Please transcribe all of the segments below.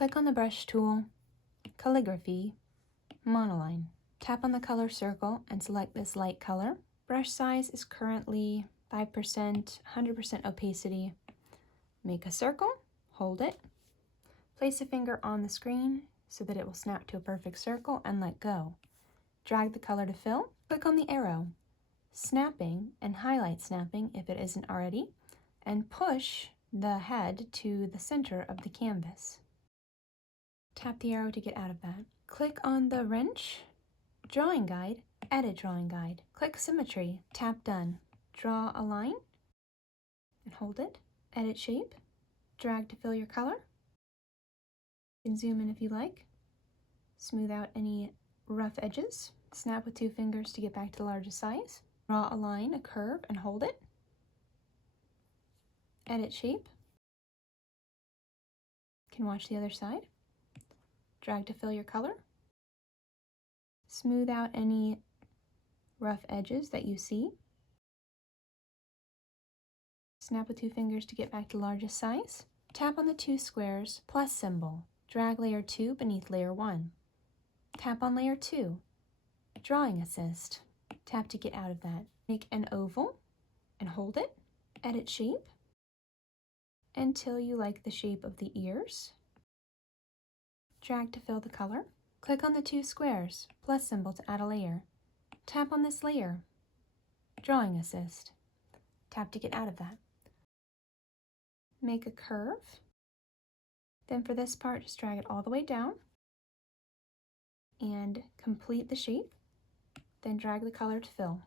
Click on the brush tool, calligraphy, monoline. Tap on the color circle and select this light color. Brush size is currently 5%, 100% opacity. Make a circle, hold it, place a finger on the screen so that it will snap to a perfect circle and let go. Drag the color to fill, click on the arrow, snapping and highlight snapping if it isn't already, and push the head to the center of the canvas. Tap the arrow to get out of that. Click on the wrench, drawing guide, edit drawing guide. Click Symmetry, tap Done. Draw a line and hold it. Edit shape, drag to fill your color. You can zoom in if you like. Smooth out any rough edges. Snap with 2 fingers to get back to the largest size. Draw a line, a curve, and hold it. Edit shape. You can watch the other side. Drag to fill your color. Smooth out any rough edges that you see. Snap with 2 fingers to get back to the largest size. Tap on the 2 squares plus symbol. Drag layer 2 beneath layer 1. Tap on layer 2. Drawing assist. Tap to get out of that. Make an oval and hold it. Edit shape until you like the shape of the ears. Drag to fill the color. Click on the 2 squares plus symbol to add a layer. Tap on this layer. Drawing assist. Tap to get out of that. Make a curve. Then for this part, just drag it all the way down and complete the shape. Then drag the color to fill.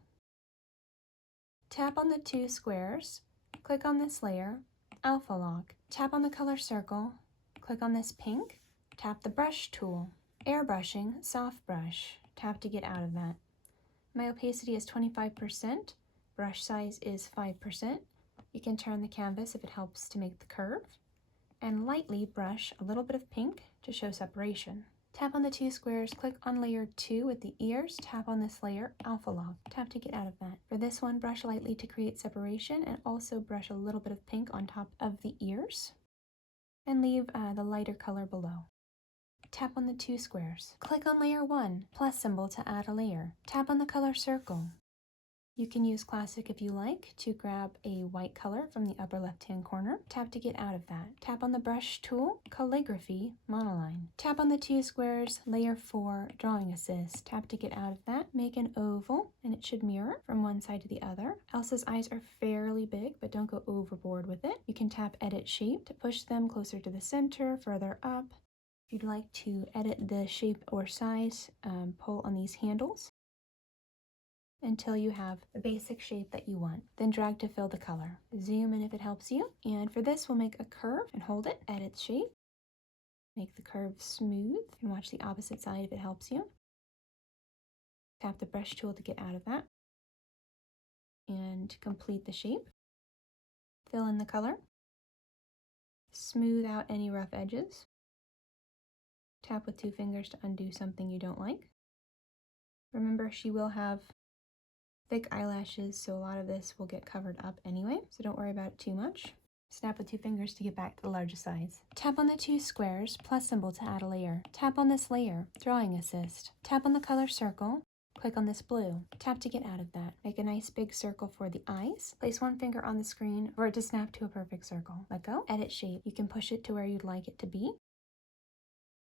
Tap on the 2 squares, click on this layer, alpha lock. Tap on the color circle, click on this pink, tap the brush tool. Airbrushing, soft brush. Tap to get out of that. My opacity is 25%, brush size is 5%. You can turn the canvas if it helps to make the curve, and lightly brush a little bit of pink to show separation. Tap on the 2 squares, click on layer 2 with the ears, tap on this layer, alpha lock. Tap to get out of that. For this one, brush lightly to create separation and also brush a little bit of pink on top of the ears and leave the lighter color below. Tap on the 2 squares. Click on layer 1, plus symbol to add a layer. Tap on the color circle. You can use classic if you like to grab a white color from the upper left-hand corner. Tap to get out of that. Tap on the brush tool, calligraphy, monoline. Tap on the 2 squares, layer 4, drawing assist. Tap to get out of that. Make an oval, and it should mirror from one side to the other. Elsa's eyes are fairly big, but don't go overboard with it. You can tap edit shape to push them closer to the center, further up. If you'd like to edit the shape or size, pull on these handles until you have the basic shape that you want. Then drag to fill the color. Zoom in if it helps you. And for this, we'll make a curve and hold it. Edit shape. Make the curve smooth and watch the opposite side if it helps you. Tap the brush tool to get out of that. And complete the shape. Fill in the color. Smooth out any rough edges. Tap with 2 fingers to undo something you don't like. Remember, she will have thick eyelashes, so a lot of this will get covered up anyway, so don't worry about it too much. Snap with 2 fingers to get back to the largest size. Tap on the 2 squares, plus symbol to add a layer. Tap on this layer, drawing assist. Tap on the color circle, click on this blue. Tap to get out of that. Make a nice big circle for the eyes. Place 1 finger on the screen for it to snap to a perfect circle. Let go. Edit shape. You can push it to where you'd like it to be.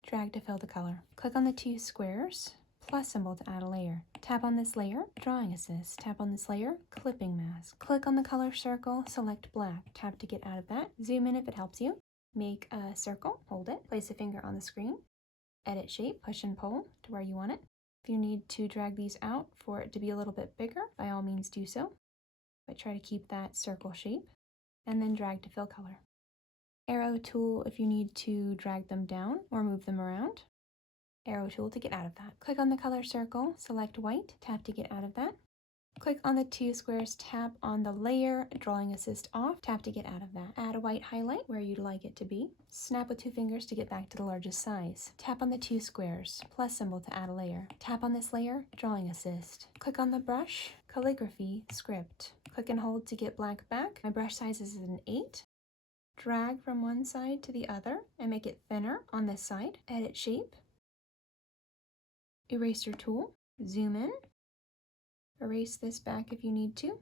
Drag to fill the color. Click on the 2 squares, plus symbol to add a layer. Tap on this layer, drawing assist. Tap on this layer, clipping mask. Click on the color circle, select black. Tap to get out of that. Zoom in if it helps you. Make a circle, hold it, place a finger on the screen. Edit shape, push and pull to where you want it. If you need to drag these out for it to be a little bit bigger, by all means do so. But try to keep that circle shape. And then drag to fill color. Arrow tool if you need to drag them down or move them around. Arrow tool to get out of that. Click on the color circle, select white, tap to get out of that. Click on the 2 squares, tap on the layer, drawing assist off, tap to get out of that. Add a white highlight where you'd like it to be. Snap with 2 fingers to get back to the largest size. Tap on the 2 squares, plus symbol to add a layer. Tap on this layer, drawing assist. Click on the brush, calligraphy, script. Click and hold to get black back. My brush size is an 8. Drag from one side to the other and make it thinner on this side. Edit shape. Erase your tool. Zoom in. Erase this back if you need to. You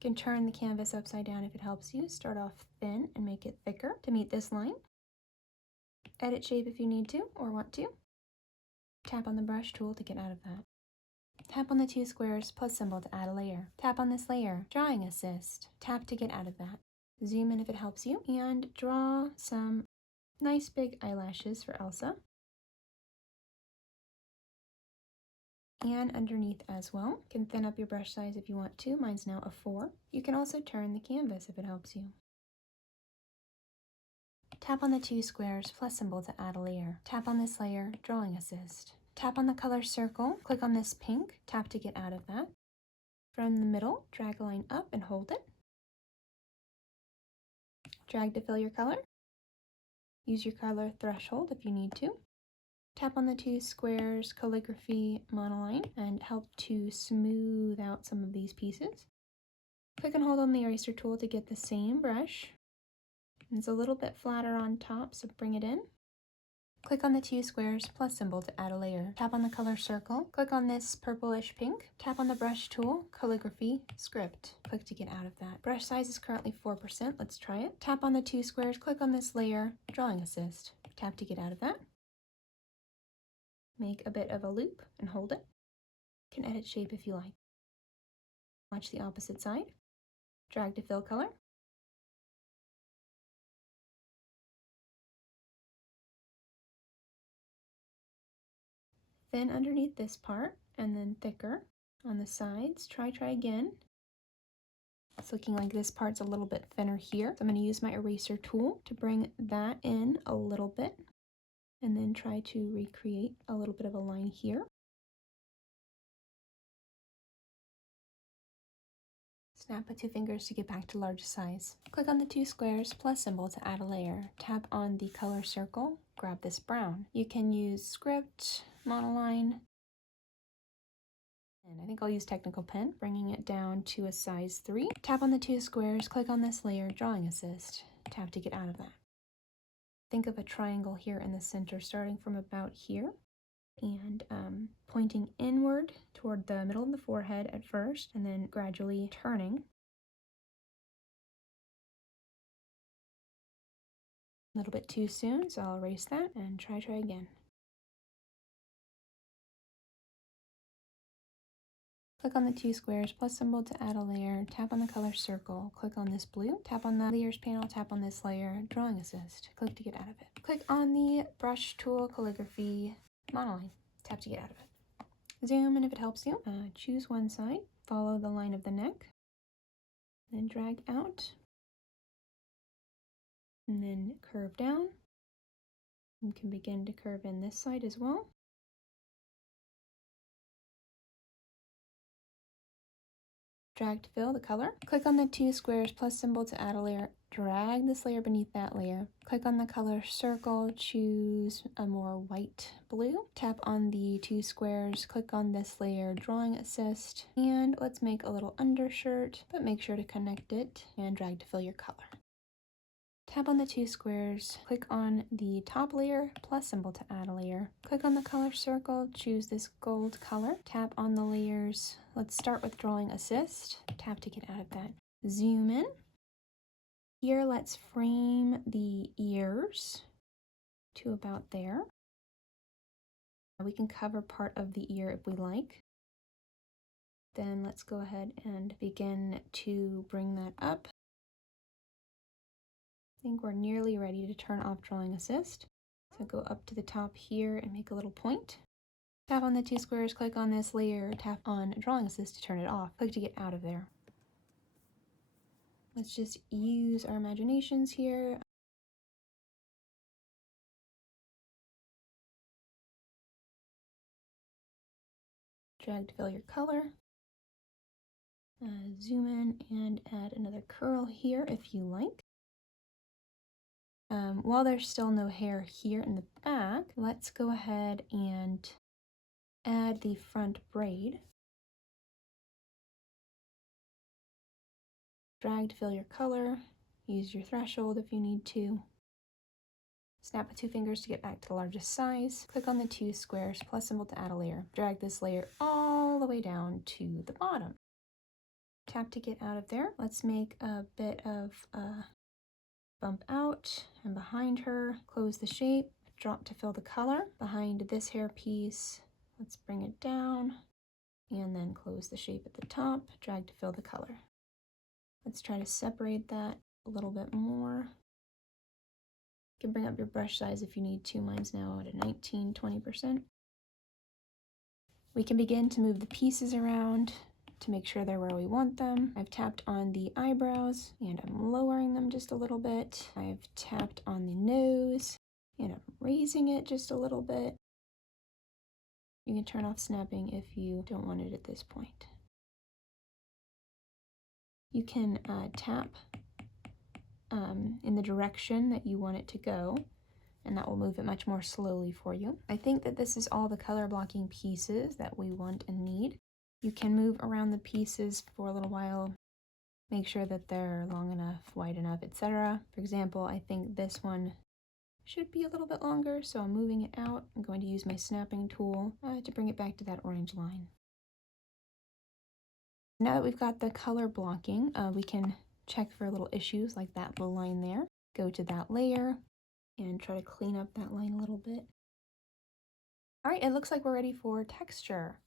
can turn the canvas upside down if it helps you. Start off thin and make it thicker to meet this line. Edit shape if you need to or want to. Tap on the brush tool to get out of that. Tap on the two squares plus symbol to add a layer. Tap on this layer, drawing assist. Tap to get out of that. Zoom in if it helps you, and draw some nice big eyelashes for Elsa. And underneath as well. You can thin up your brush size if you want to. Mine's now a 4. You can also turn the canvas if it helps you. Tap on the two squares plus symbol to add a layer. Tap on this layer, drawing assist. Tap on the color circle, click on this pink, tap to get out of that. From the middle, drag a line up and hold it. Drag to fill your color. Use your color threshold if you need to. Tap on the two squares, calligraphy, monoline, and help to smooth out some of these pieces. Click and hold on the eraser tool to get the same brush. It's a little bit flatter on top, so bring it in. Click on the two squares plus symbol to add a layer. Tap on the color circle. Click on this purplish pink. Tap on the brush tool, calligraphy, script. Click to get out of that. Brush size is currently 4%. Let's try it. Tap on the two squares. Click on this layer, drawing assist. Tap to get out of that. Make a bit of a loop and hold it. You can edit shape if you like. Watch the opposite side. Drag to fill color. Thin underneath this part and then thicker on the sides. Try again. It's looking like this part's a little bit thinner here. So I'm going to use my eraser tool to bring that in a little bit and then try to recreate a little bit of a line here. Snap with two fingers to get back to large size. Click on the two squares plus symbol to add a layer. Tap on the color circle, grab this brown. You can use script, monoline, and I think I'll use technical pen, bringing it down to a size 3. Tap on the two squares, click on this layer, drawing assist. Tap to get out of that. Think of a triangle here in the center, starting from about here and pointing inward toward the middle of the forehead at first, and then gradually turning. A little bit too soon, so I'll erase that and try again. Click on the two squares plus symbol to add a layer. Tap on the color circle. Click on this blue. Tap on the layers panel. Tap on this layer. Drawing assist. Click to get out of it. Click on the brush tool, calligraphy, monoline. Tap to get out of it. Zoom in if it helps you. Choose one side. Follow the line of the neck. Then drag out. And then curve down. You can begin to curve in this side as well. Drag to fill the color. Click on the two squares plus symbol to add a layer. Drag this layer beneath that layer. Click on the color circle, choose a more white blue. Tap on the two squares, click on this layer, drawing assist, and let's make a little undershirt, but make sure to connect it and drag to fill your color. Tap on the two squares, click on the top layer plus symbol to add a layer. Click on the color circle, choose this gold color. Tap on the layers. Let's start with drawing assist. Tap to get out of that. Zoom in. Here, let's frame the ears to about there. We can cover part of the ear if we like. Then let's go ahead and begin to bring that up. I think we're nearly ready to turn off drawing assist. So go up to the top here and make a little point. Tap on the two squares, click on this layer, tap on drawing assist to turn it off. Click to get out of there. Let's just use our imaginations here. Drag to fill your color. Zoom in and add another curl here if you like. While there's still no hair here in the back, let's go ahead and add the front braid. Drag to fill your color. Use your threshold if you need to. Snap with 2 fingers to get back to the largest size. Click on the 2 squares plus symbol to add a layer. Drag this layer all the way down to the bottom. Tap to get out of there. Let's make a bit of a bump out and behind her. Close the shape. Drop to fill the color. Behind this hair piece, let's bring it down and then close the shape at the top. Drag to fill the color. Let's try to separate that a little bit more. You can bring up your brush size if you need to. Mine's now at a 19-20%. We can begin to move the pieces around to make sure they're where we want them. I've tapped on the eyebrows and I'm lowering them just a little bit. I've tapped on the nose and I'm raising it just a little bit. You can turn off snapping if you don't want it at this point. You can tap in the direction that you want it to go, and that will move it much more slowly for you. I think that this is all the color blocking pieces that we want and need. You can move around the pieces for a little while, make sure that they're long enough, wide enough, etc. For example, I think this one should be a little bit longer, so I'm moving it out. I'm going to use my snapping tool to bring it back to that orange line. Now that we've got the color blocking, we can check for little issues like that little line there. Go to that layer and try to clean up that line a little bit. All right, it looks like we're ready for texture.